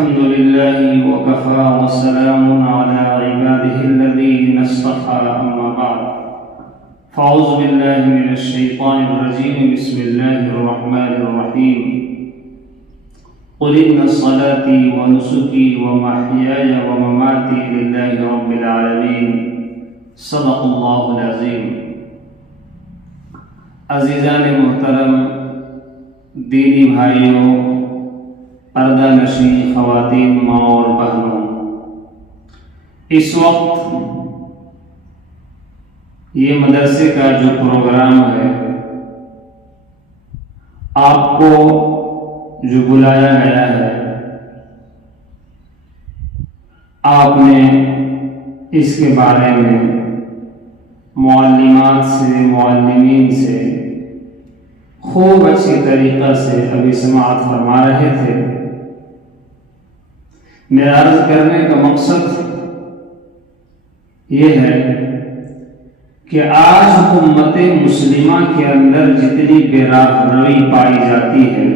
الحمد لله وكفى وسلام على عباده الذين اصطفى أما بعد فأعوذ بالله من الشيطان الرجيم بسم الله الرحمن الرحيم قل إن صلاتي ونسكي ومحياي ومماتي لله رب العالمين صدق الله العظيم۔ عزیزان محترم، دینی بھائیوں، پردہ نشین خواتین، ماں اور بہنوں، اس وقت یہ مدرسے کا جو پروگرام ہے، آپ کو جو بلایا گیا ہے، آپ نے اس کے بارے میں معلمات سے، معلمین سے خوب اچھی طریقہ سے ابھی سماعت فرما رہے تھے۔ میرا عرض کرنے کا مقصد یہ ہے کہ آج امت مسلمہ کے اندر جتنی بے راہ روی پائی جاتی ہے،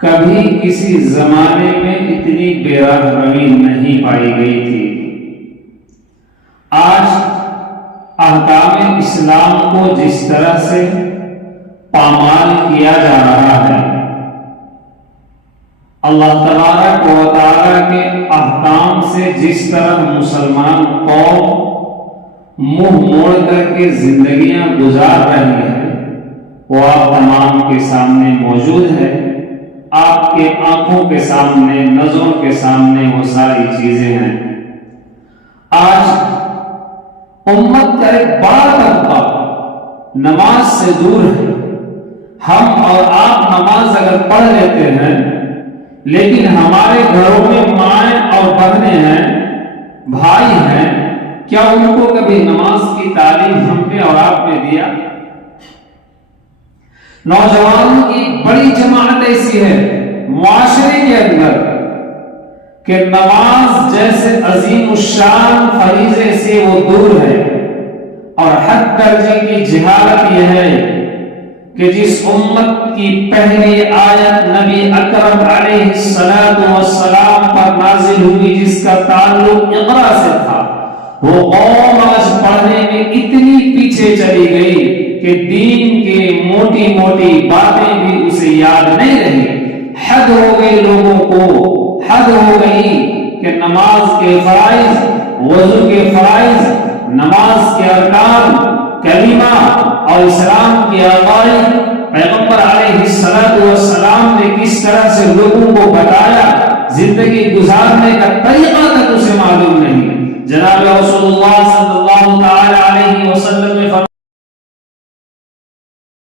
کبھی کسی زمانے میں اتنی بے راہ روی نہیں پائی گئی تھی۔ آج احکام اسلام کو جس طرح سے پامال کیا جا رہا ہے، اللہ تبارک و تعالی کے احکام سے جس طرح مسلمان قوم منہ موڑ کر کے زندگیاں گزار رہی ہے، وہ آپ تمام کے سامنے موجود ہے۔ آپ کے آنکھوں کے سامنے، نظروں کے سامنے وہ ساری چیزیں ہیں۔ آج امت کا ایک بڑا طبقہ نماز سے دور ہے۔ ہم اور آپ نماز اگر پڑھ لیتے ہیں، لیکن ہمارے گھروں میں مائیں اور بہنیں ہیں، بھائی ہیں، کیا ان کو کبھی نماز کی تعلیم ہم نے اور آپ نے دیا؟ نوجوانوں کی بڑی جماعت ایسی ہے معاشرے کے اندر کہ نماز جیسے عظیم الشان فریضے سے وہ دور ہے، اور حد درجے کی جہالت یہ ہے کہ جس امت کی پہلی آیت نبی اکرم علیہ السلام پر نازل ہوئی، جس کا تعلق اقرا سے تھا، وہ قوم آج پڑھنے میں اتنی پیچھے چلی گئی کہ دین کے موٹی موٹی باتیں بھی اسے یاد نہیں رہی۔ حد ہو گئی لوگوں کو، حد ہو گئی کہ نماز کے فرائض، وضو کے فرائض، نماز کے ارکان، کلمہ اور اسلام کے عقائد پیغمبر علیہ السلام نے کس طرح سے لوگوں کو بتایا، زندگی گزارنے کا طریقہ تک اسے معلوم نہیں۔ جناب رسول اللہ صلی